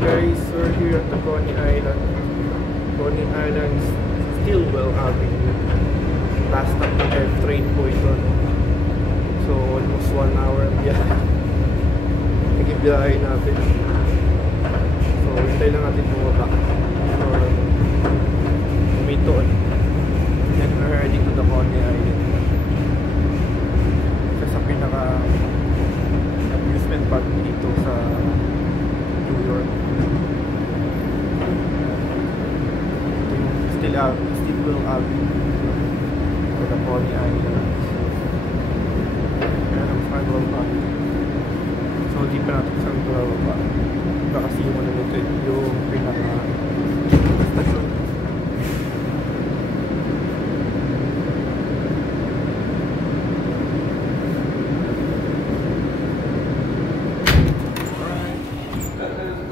Guys, we're here at the Coney Island. Coney Island Stillwell Avenue. Last stop na F-train po ito, no? So almost 1 hour ang biyahe. Naging biyahe natin. So hintay lang natin bumaba or umitoon. Then we're heading to the Coney Island. Isa sa pinaka amusement park dito sa New York. Stillwell Avenue to the Coney Island. Ayan ang final pa. So di pa natin isang tuwa pa. Kasi yung ano nito yung pinaka station.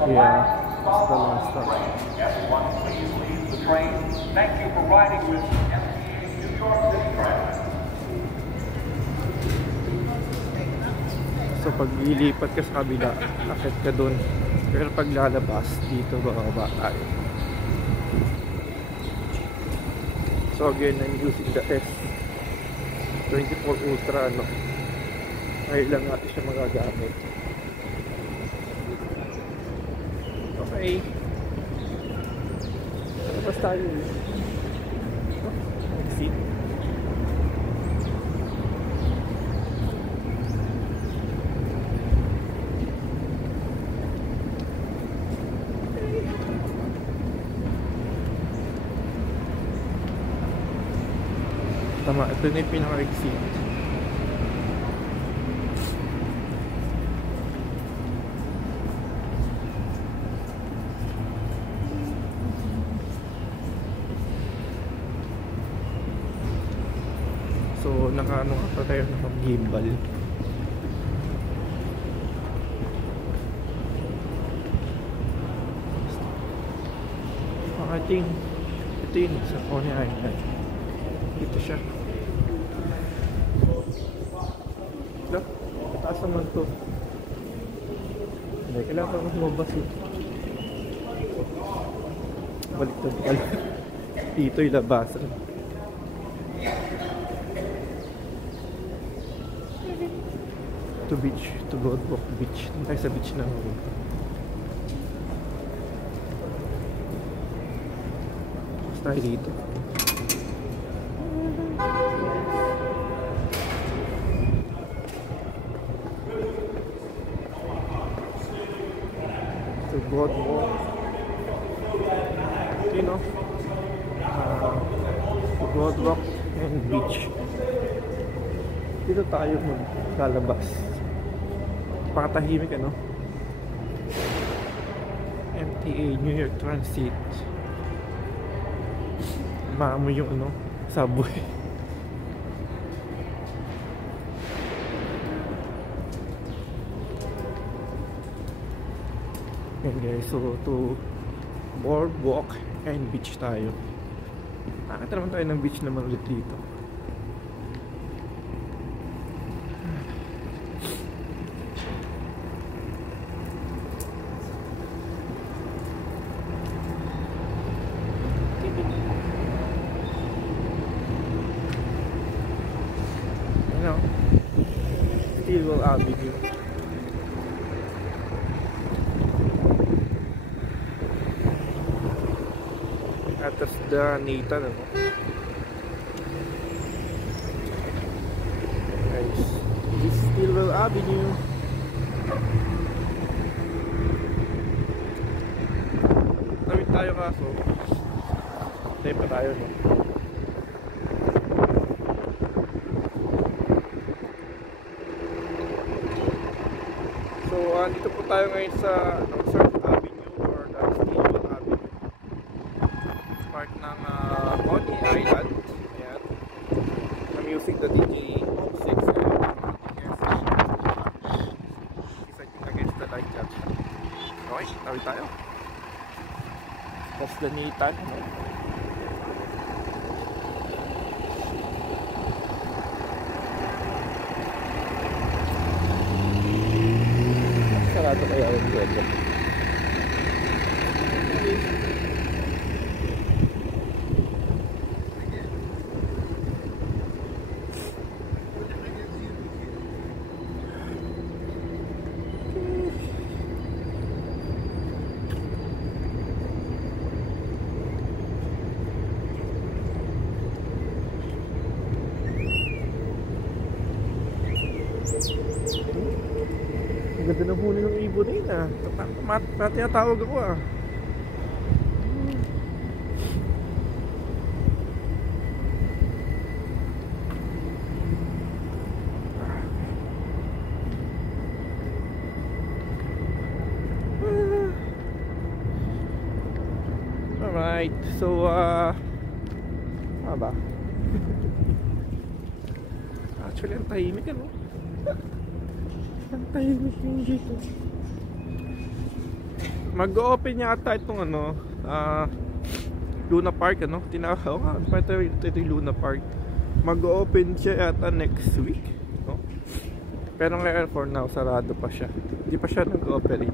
Yeah, that's the last stop. Everyone, please leave the train. Thank you for riding with MTA New York City Transit. So pag lilipat ka sa kabila, akit ka dun. Pero pag lalabas, dito bababa tayo. So again, I'm using the S24 Ultra, no? Ngayon lang natin siya magagamit. Okay. Labas tayo. Exit. Tama, ito na yung pinaka-exit. So, naka-ano ka tayo, naka-gimbal. I think ito yun sa Coney Island. Ito siya. Look, taas naman to. Hindi, kailangan pa lumabas eh. Baliktad pala. Dito yung labasan. To beach, to Boardwalk Beach. Doon tayo sa beach na ako. Tapos tayo dito. To Boardwalk. You know, to Boardwalk and beach. Dito tayo maglalabas. Pakatahimik, ano? MTA New York Transit. Maamoy yung ano, subway. And guys, so to Boardwalk and beach tayo. Nakita naman tayo ng beach naman ulit dito. Stillwell Avenue. Atas Danita, ano? Guys, this is Stillwell Avenue. Tawid tayo kaso. Tayo pa tayo, no? Dito po tayo ngayon sa Surf Avenue or the Stillwell Avenue. Part ng Coney Island. Ayan. I'm using the DG06 against the light jet. Okay, tawid tayo. That's the Nitan. Sarado kaya yung ganda. Bunina. Tinatawag ako ah. Alright, so ano ba? Actually, ang tahimik ano? Ang tahimik yung dito. Mag-open yata itong ano, Luna Park ano? Tinawag nga, ito yung Luna Park. Mag-open siya yata next week, no? Pero ngayon for now, sarado pa siya. Hindi pa siya nag-operate.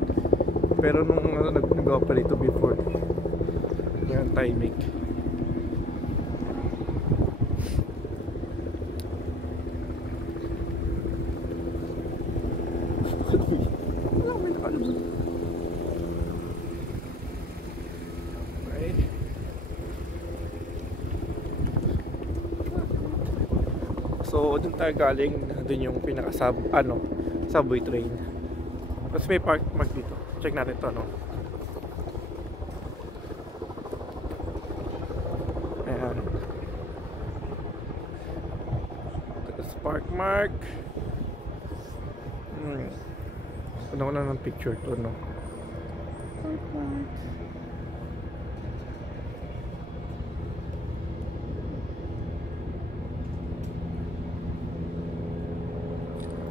Pero nung nag-operate ito before, yan timing. Wala, may nakalabas. Okay. So dun tayo galing. Dun yung subway train. Tapos may park dito. Check natin to, no? Ayan. Tapos park mark. Ano na ng picture to, no? Park mark.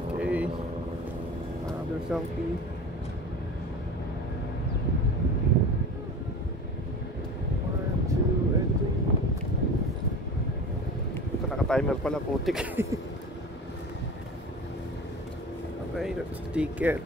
Okay. Another selfie. Naka-timer pala, putik. Okay, that's the ticket.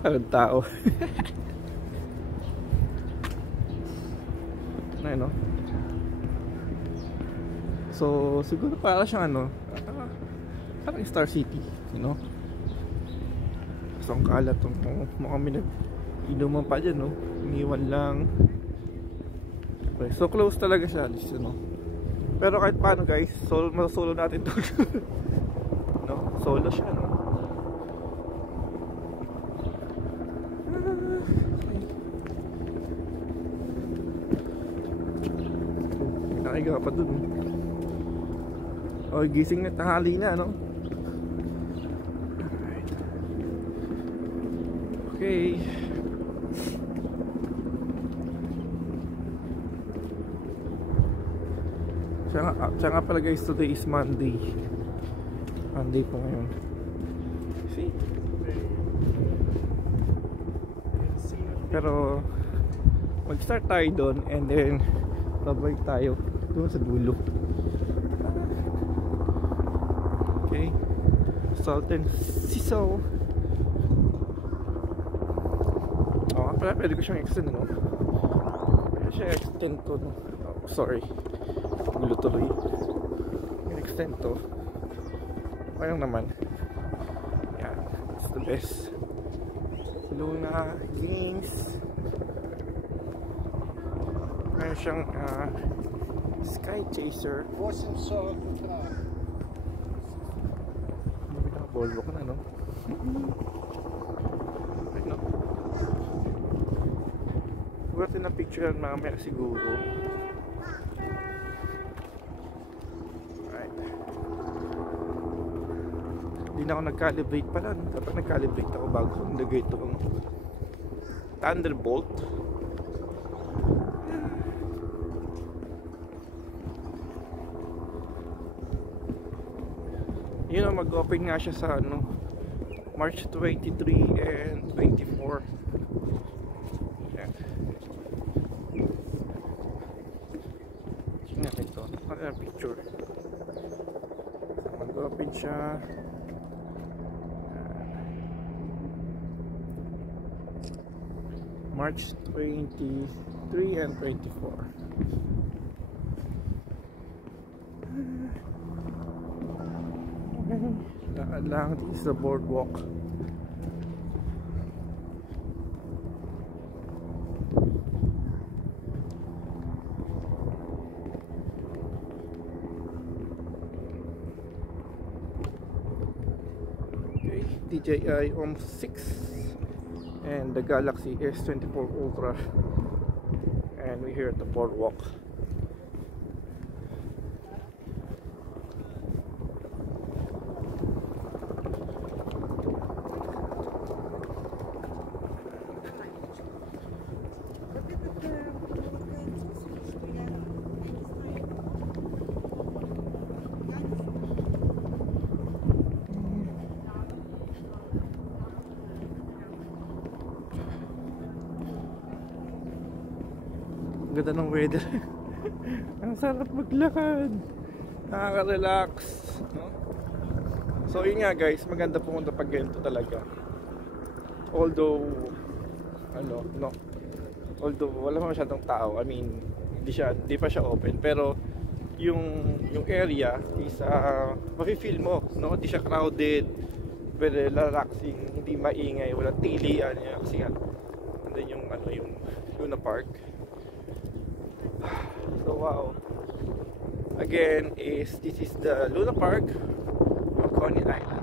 Ang tao. Ayun, no? So, siguro para siyang ano, parang Star City, you know? So, ang kalat mukhang inuman pa dyan, no? Iniwan lang. Okay, so close talaga siya, you know? Pero kahit paano guys, solo natin to. No? Solo siya, no? Nakahiga pa dun. Oh, gising na, tanghali na, no? Alright. Okay. Siya nga pala guys, today is Monday. Monday po ngayon. See? Pero mag-start tayo doon and then babalik tayo doon sa dulo. Okay, salt and siso. Oh, pwede ko siyang extend, no? Pwede siya extend to, no? Oh, sorry, gulo tuloy. Extend to. Ayun naman. Yeah, it's the best. Luna Games. Meron siyang Sky Chaser. 800 Volvo ka na, no? Ay, no? Siguro na picture yan mamaya siguro. Alright. Hindi na ako nag-calibrate pala. Dapat nag-calibrate ako bago ko nilagay itong Thunderbolt. Yun know, mag-open nga siya sa ano, March 23 and 24. Yan. Tingnan ito. Ano yung picture? Mag-open siya March 23 and 24. Lakad lang dito sa boardwalk. DJI OMS 6 and the Galaxy S24 Ultra, and we're here at the boardwalk. Ganda ng weather. Ang sarap maglakad, nakaka-relax, no? So yun nga guys, maganda pumunta pag ganito talaga. Although wala pa masyadong tao. I mean, hindi pa siya open, pero yung area is mafe-feel mo, no? Hindi siya crowded, very relaxing, hindi maingay, wala tilian niya kasi nga andun yung Luna Park. So wow, again this is the Luna Park of Coney Island.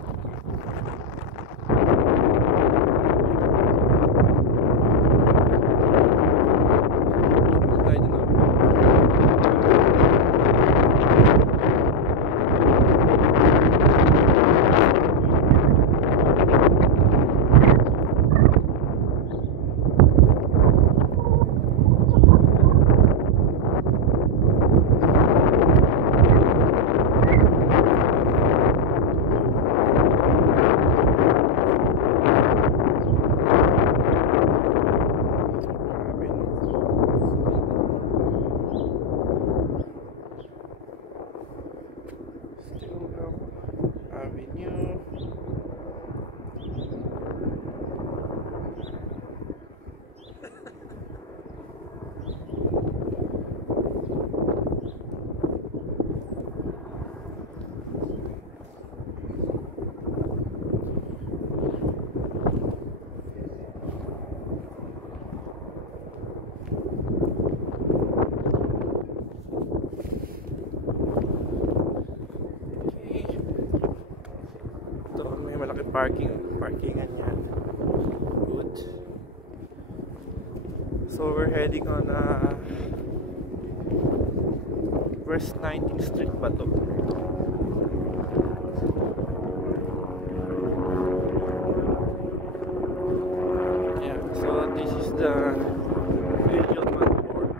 Parkingan yan. Good. So we're heading on West 19th Street ba to? Yeah, so this is the Gilman Boardwalk.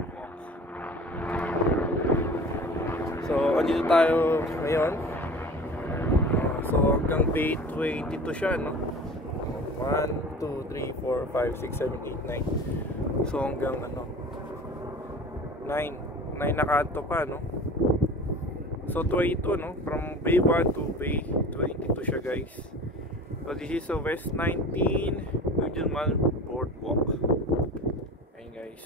So andito tayo ngayon. So hanggang Bay 22 siya, no? 1, 2, 3, 4, 5, 6, 7, 8, 9. So hanggang 9 na kanto pa, no? So 22, no? From Bay 1 to Bay 22 siya guys. So this is a West 19 Eugene Mall Boardwalk. Ayun guys.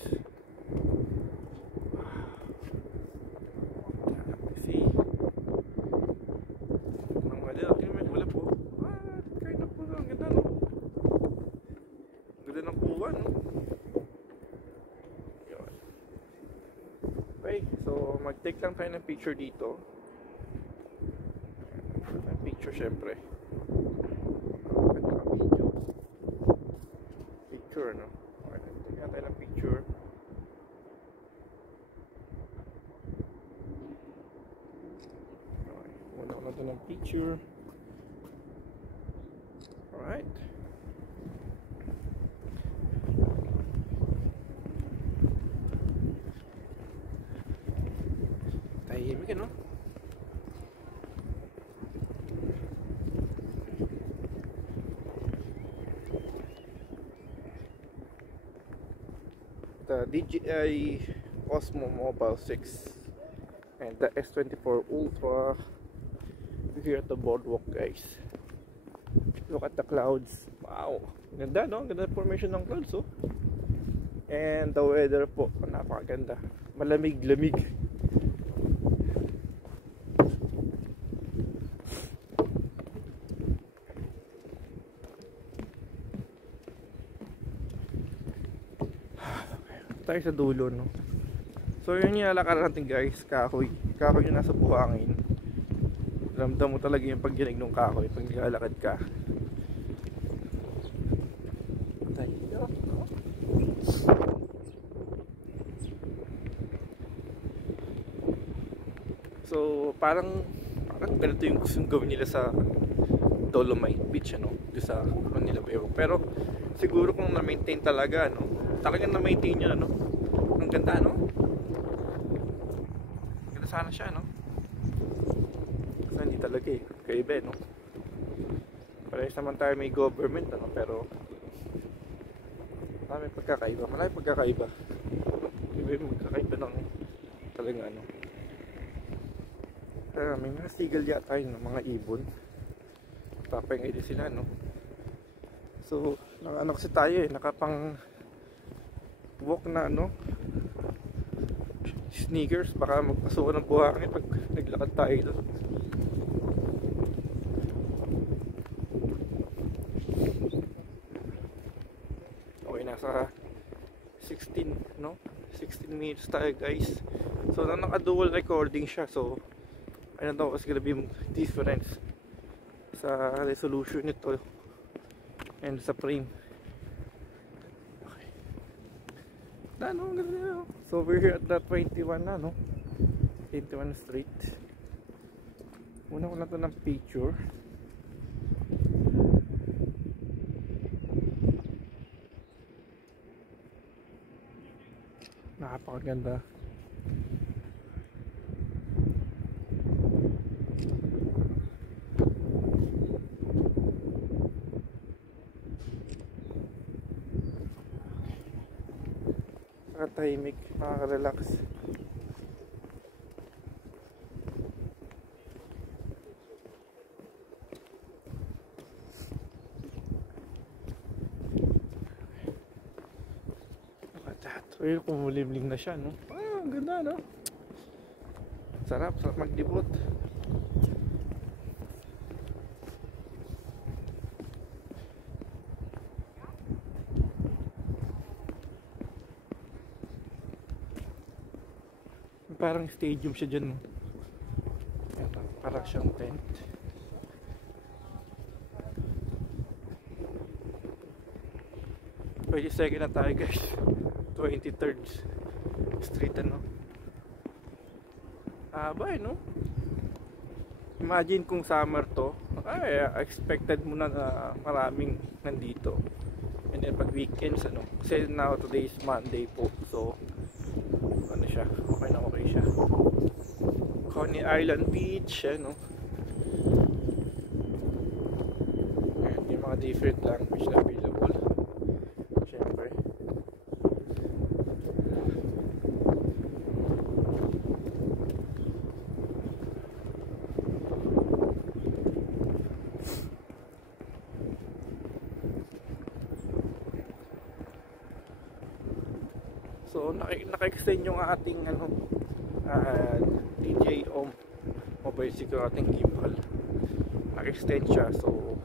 See? Wala po. Kind of po. Ang ganda, no? Ganda ng kuha, no? Yun. Okay, so mag-take lang tayo ng picture dito. Picture syempre. Video. Picture, no? Okay, take lang tayo ng picture. Okay, muna ko natin ng picture. Alright. Tahimik, no? The DJI Osmo Mobile 6 and the S24 Ultra here at the boardwalk guys. Look at the clouds. Wow, ganda, no? Ganda formation ng clouds, oh. And the weather po, napakaganda. Malamig-lamig. Tayo sa dulo, no? So yun yung lalakaran natin guys, kahoy yung nasa buhangin. Ramdam mo talaga yung pagdinig ng kahoy pag nilalakad ka. So parang ganito yung gustong gawin nila sa Dolomite Beach, ano, doon sa Manila Bay. Pero siguro kung na-maintain talaga, ano, talagang na-maintain yun, ano. Ang ganda, no? Ganda sana siya, no? Kasi hindi talaga eh, kaiba, no? Parehas naman tayo may government, ano, pero maraming pagkakaiba, iba yung magkakaiba ng talaga, ano. May mga seagull yata yun, mga ibon. Papengay din sila, no? So, ano kasi tayo eh, nakapang walk na, ano, sneakers, baka magpasukan ng buhangin pag naglakad tayo doon. Okay, nasa 16, no? 16 minutes tayo, guys. So, naka-dual recording siya. So, I don't know what's gonna be difference sa resolution nito and sa frame. Okay. No, ganda. So, we're here at the 21 na, no? 21 Street. Una ko na ito ng picture. Napakaganda. Nakatahimik, nakaka-relax. Ayun, kumulimlim na siya, no? Ang ganda, no? Sarap maglibot. Parang stadium siya dyan, no? Parang siyang tent. Pwede second na tayo, guys. 23rd Street, ano? Abay, no? Imagine kung summer to, ay, expected mo na maraming nandito. And then pag weekends, ano? Kasi now today is Monday po, so ano siya, okay na okay siya. Coney Island Beach, ano? Ayan, yung mga different language na available. Siyempre. So naka-extend yung ating ano, DJI mobile siguro ating gimbal. Naka-extend siya, so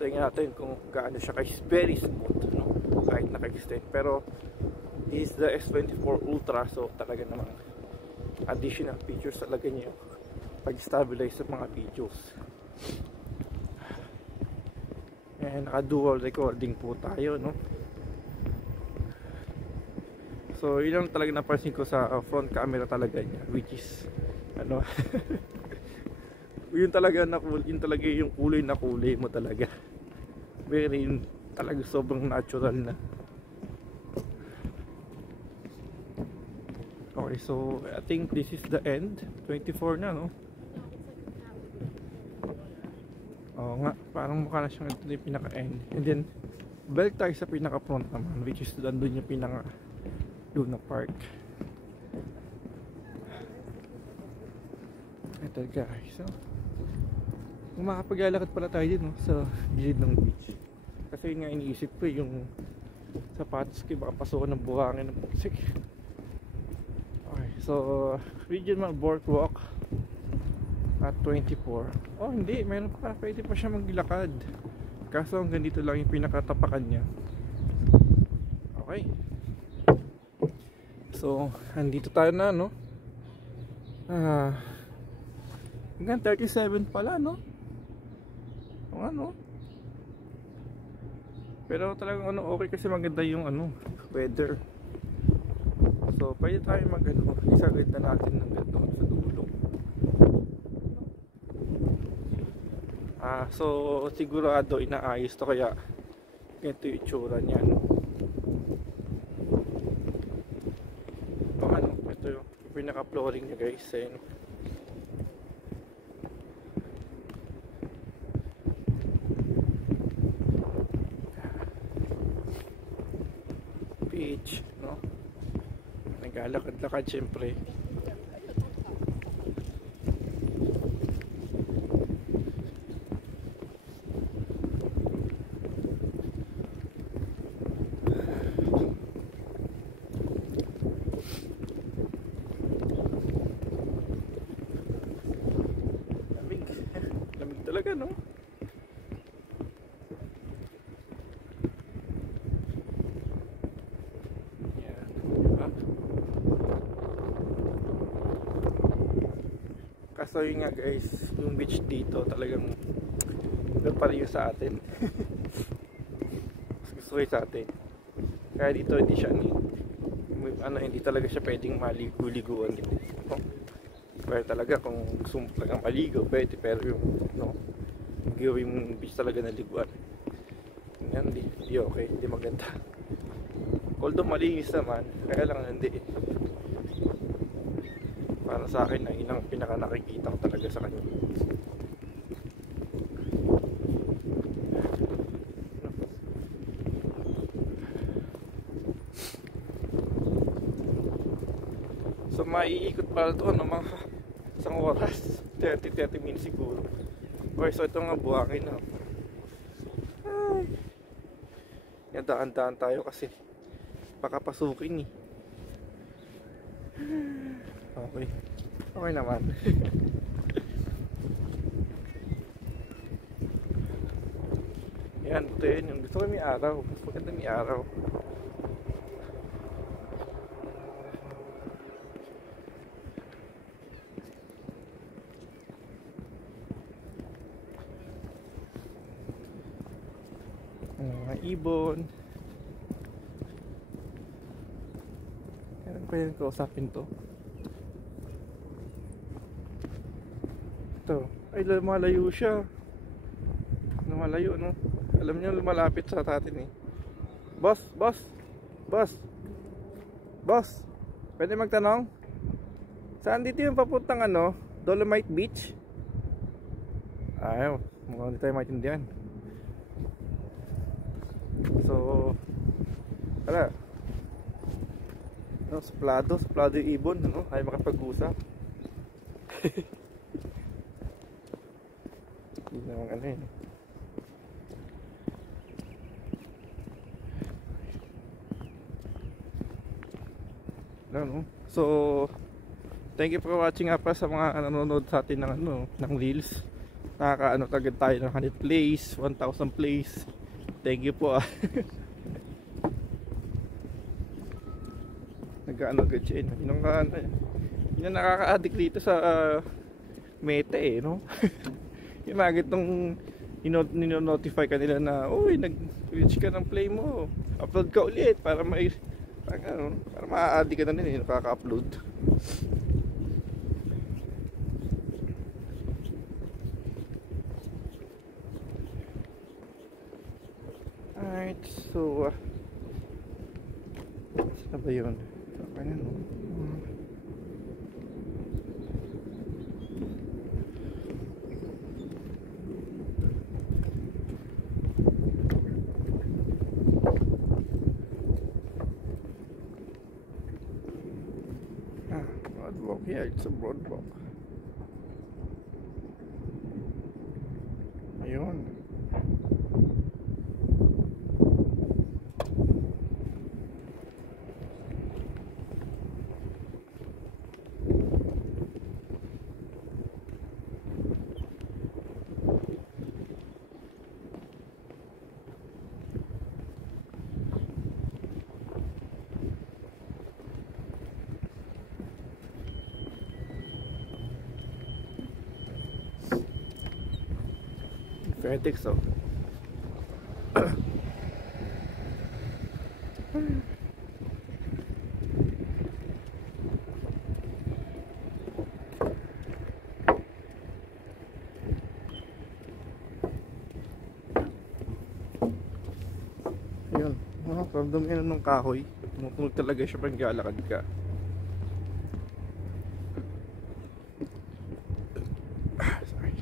tingnan natin kung gaano siya very smooth, no? Kahit naka-extend. Pero this is the S24 Ultra, so talaga namang additional features talaga niya pag-stabilize sa mga videos. And naka-dual recording po tayo, no? So yun lang talaga napansin ko sa front camera talaga niya, which is ano yun talaga yung kulay na kulay mo talaga. Very talaga sobrang natural na. Okay, so I think this is the end. 24 na, no? Oo nga, parang mukha na siyang ito yung pinaka-end. And then balik tayo sa pinaka-front naman, which is doon yung pinaka Luna Park. Ito guys, so kung makapaglalakad pala tayo din, no, sa gilid ng beach. Kasi yun nga iniisip ko, yung sapatos ko baka pasukan ng buhangin ng puksik. Okay, so regional boardwalk at 24. Oh hindi, meron pa, pwede pa siya maglakad. Kaso hanggang dito lang yung pinakatapakan niya. Okay. So, andito tayo na, no? Hanggang 37 pala, no? O ano? Pero talagang ano, okay kasi maganda yung ano, weather. So, pwede tayo mag ano, isagad na natin ng ganito sa dulo. So sigurado inaayos to, kaya ito yung itsura niya, no? Ito yung pinaka-flooring niya, guys. Ayun. Beach, no? Naglalakad-lakad syempre. Lamig talaga, no? Yan, diba? Kaso yun nga, guys, yung beach dito talagang iba pa rin yung sa atin. Mas gusto ko sa atin. Kaya dito hindi siya hindi talaga siya pwedeng maligo-liguan dito, no? Pero talaga kung gusto mo talagang maligo, pwede, pero yung gawing beach talaga na liguan, yan, hindi okay, hindi maganda. Although malinis naman, kaya lang hindi. Para sa akin, yun ang pinaka nakikita ko talaga sa kanya. So maiikot pala ito, mga isang oras, 30 minutes siguro. Okay, so ito nga buhangin, no? Ay, yan, daan-daan tayo kasi baka pasukin, eh. Okay naman. Yan, ito yun, yung gusto ko may araw. Mas maganda may araw. Mga ibon. Kailan pa yan kausapin to? Ito. Ay, lumalayo siya. Lumalayo, no? Alam niyo, lumalapit sa atin, eh. Boss, boss, boss, boss, pwede magtanong? Saan dito yung papuntang Dolomite Beach? Ayaw, mukhang hindi tayo maintindihan. So, wala. No, suplado yung ibon, no? Ay makapag-usap. Hindi naman eh. No? So, thank you for watching nga pa sa mga nanonood sa atin ng reels. Nakakaano tagad tayo ng 100 plays, 1,000 plays. Thank you po, ah. Nag-ano agad siya, yun ang nakaka-addict dito sa Meta, eh, no? Yung magit nung nino-notify ka nila na, uy, nag-reach ka ng play mo, upload ka ulit para para ma-addict ka na din, nakaka-upload. Alright, so saan ba yun? Okay na, no? Broadwalk. Yeah, it's a broadwalk. Ayun. FedEx, oh. ramdam yan ng kahoy. Tumutunog talaga siya pag galakad ka. Sorry.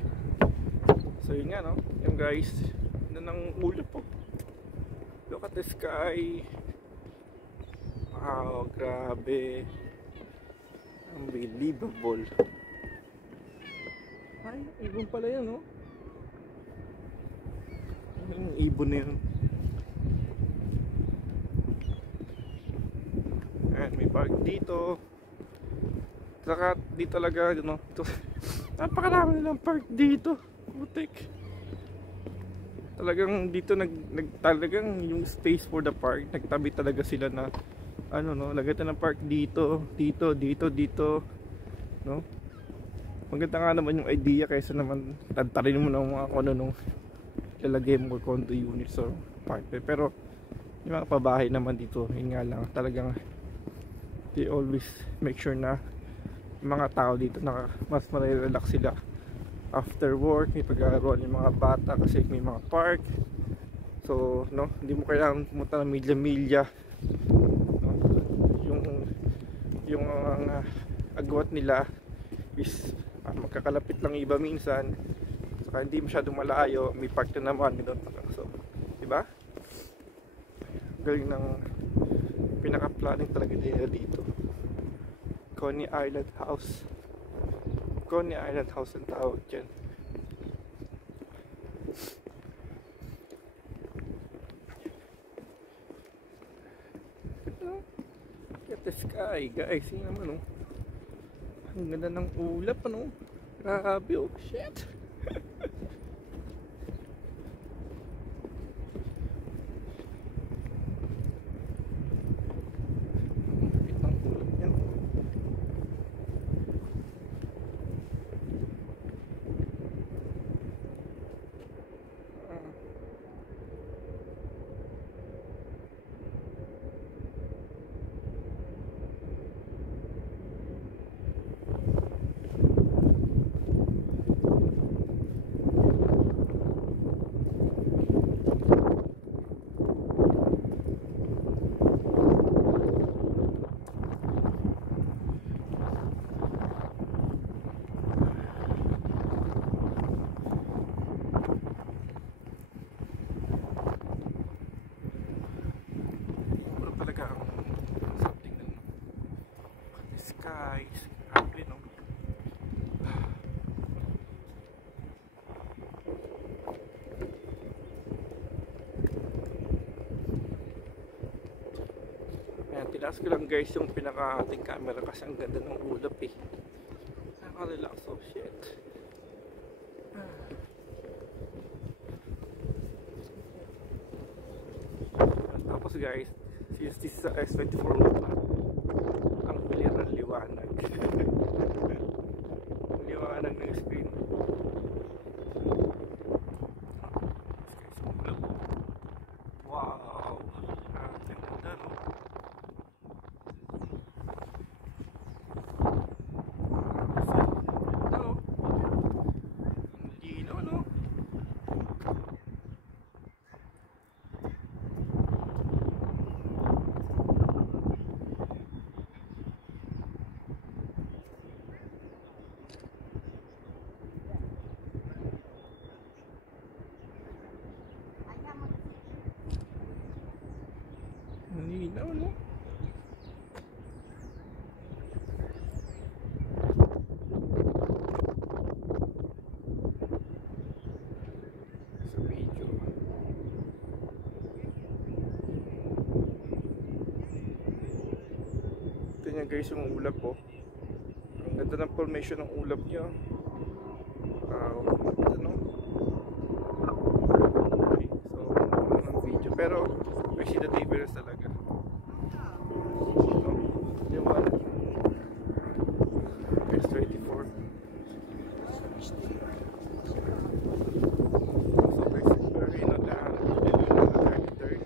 So yun nga, no? Yung guys, yun ang ulap po. Look at the sky. Wow, grabe. Unbelievable. Ay, ibon pala yan, no? Yung ibon na yun. Ayan, may park dito. Saka di talaga, no? Napakarami nilang park dito. Putik. Talagang dito talagang yung space for the park, nagtabi talaga sila na ano, no, lagyan ng park dito, no? Maganda nga naman yung idea kaysa naman tantarin mo ng mga ano nung lalagay mo condo units or park. Pero yung mga pabahay naman dito, yun nga lang, talagang they always make sure na yung mga tao dito na mas marelax sila after work, may pag-aaruan yung mga bata kasi may mga park. So, no, hindi mo kailangan pumunta ng milya-milya, no? Yung agwat nila is magkakalapit lang iba minsan, saka hindi masyadong malayo, may park na naman doon. So, diba? Galing ng pinaka-planning talaga nila dito. Coney Island House. Coney Island House ang tawag dyan. Look at the sky, guys. Yun naman, oh. Ang ganda ng ulap, ano? Grabe, oh. Shit. Guys, grabe, no? Ayan, tinas ko lang guys yung pinaka-ating camera kasi ang ganda ng ulap eh. Nakaka-relax, oh shit. Tapos guys, since this is S24 ang clear ng liwanag. Liwanag ng screen. Wow! Ang ganda, no? Ang linaw, no? Linaw, no? Sa video. Ito niya guys yung ulap po. Ang ganda ng formation ng ulap niya. Ano? Okay, so ng video. Pero we see the difference talaga. Yung one S24. So basically na lang third.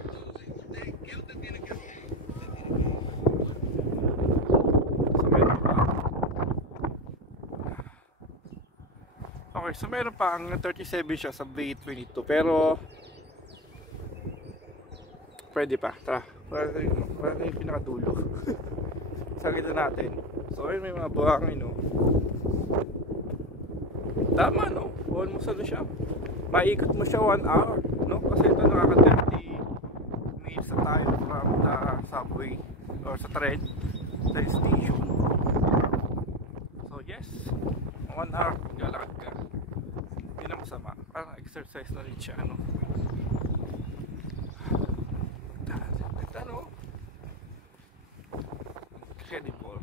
Okay, so meron pa ang 37 siya sa B22 pero pwede pa, tara. Parang yung pinakadulo. Sa gitna natin. So ayun, may mga buhangin, no. Tama, no? Almost ano siya. Maikot mo siya 1 hour, no? Kasi ito nakaka 30 minutes na tayo from the subway or sa train station. So yes, 1 hour kung lalakad ka. Hindi na masama. Parang exercise na rin siya, no? Ano? Incredible.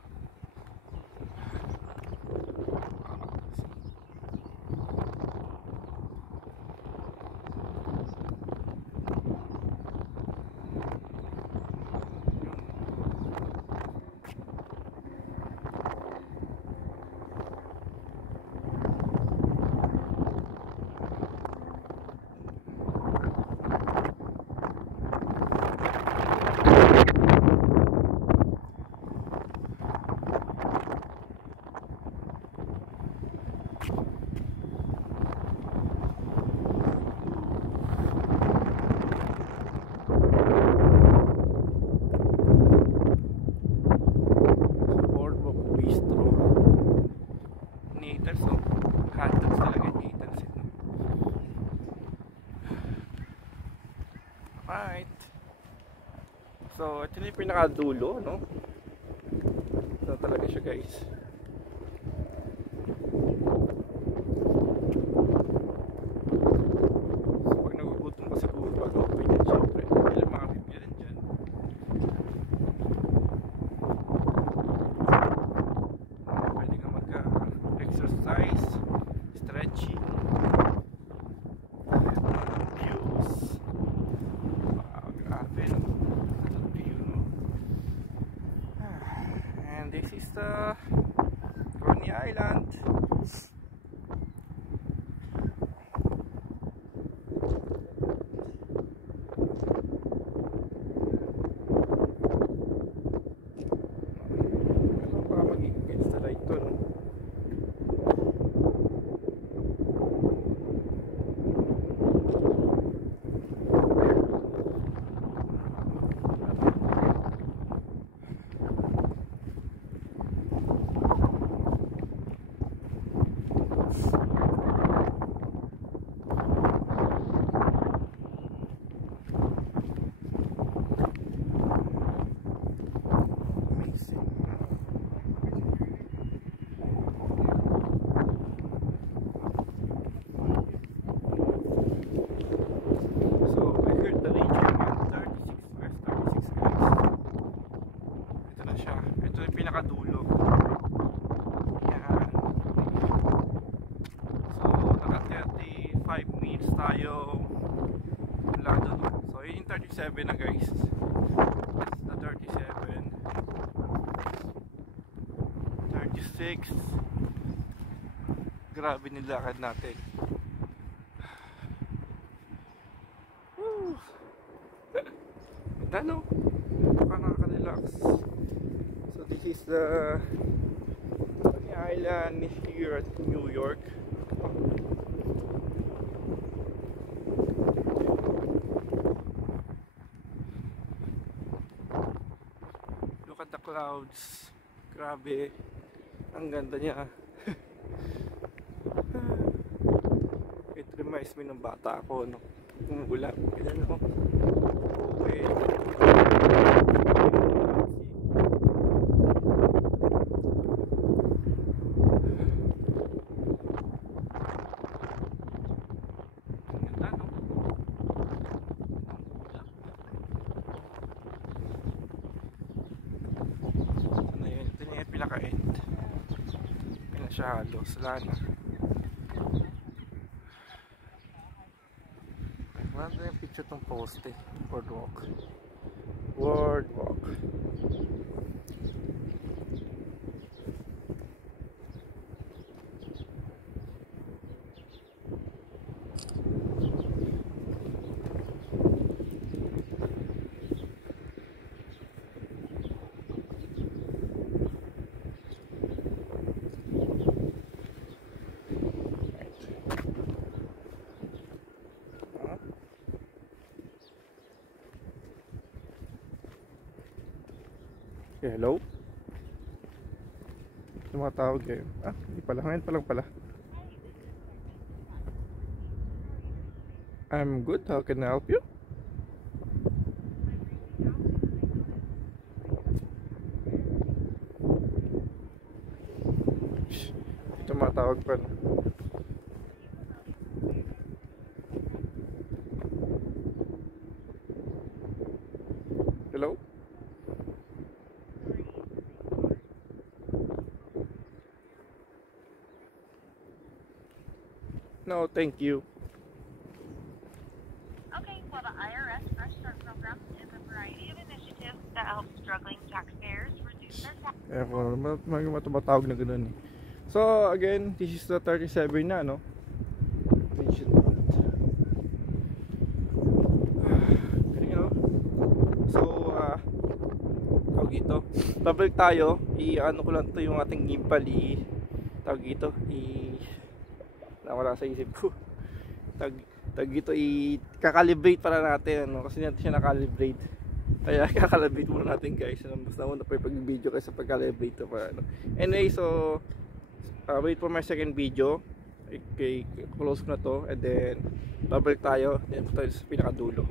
Right. So, ito na yung pinakadulo, no? Ito talaga siya, guys. So, pag nagugutom ka siguro, pag open yan, syempre, ilang mga bibilan dyan. Pwede ka mag-exercise, stretching, views. And this is the Coney Island. Baka magiging install ito, no? Pinakadulo. Yan. So, naka 35 minutes tayo lado. So, yun yung 37 na, guys. That's the 37. 36. Grabe nilakad natin. Woo! Ganda, no? Nakaka-relax. So this is the island here at New York. Look at the clouds. Grabe. Ang ganda niya. It reminds me ng bata ako, no? Umuulan. Ganyan, no? Okay. Pinaka-end. Pina siya halos. Wala na. Wala na yung picture itong poste. Boardwalk. Boardwalk. Hello? Tumatawag kayo. Hindi pala. Ngayon pa lang pala. I'm good. How can I help you? Shh. Tumatawag pa, no? Hello? No, thank you. Okay, well, the IRS Fresh Start Program is a variety of initiatives that help struggling taxpayers reduce their tax. Kaya po, may tumatawag na gano'n eh. So, again, this is the 37 na, no? Pension month. Galing, no? So, tawag ito. Babalik tayo. I-ano ko lang to yung ating gimbal. Tawag ito. Nawala sa isip ko. Tawag ito. I-calibrate para natin, ano? Kasi natin siya na-calibrate. Kaya kakalibrate muna natin, guys. Basta muna pa yung pag-video kasi pag-calibrate to para, ano. Anyway, so wait for my second video. Okay, close ko na to and then babalik tayo. Then tayo sa pinakadulo.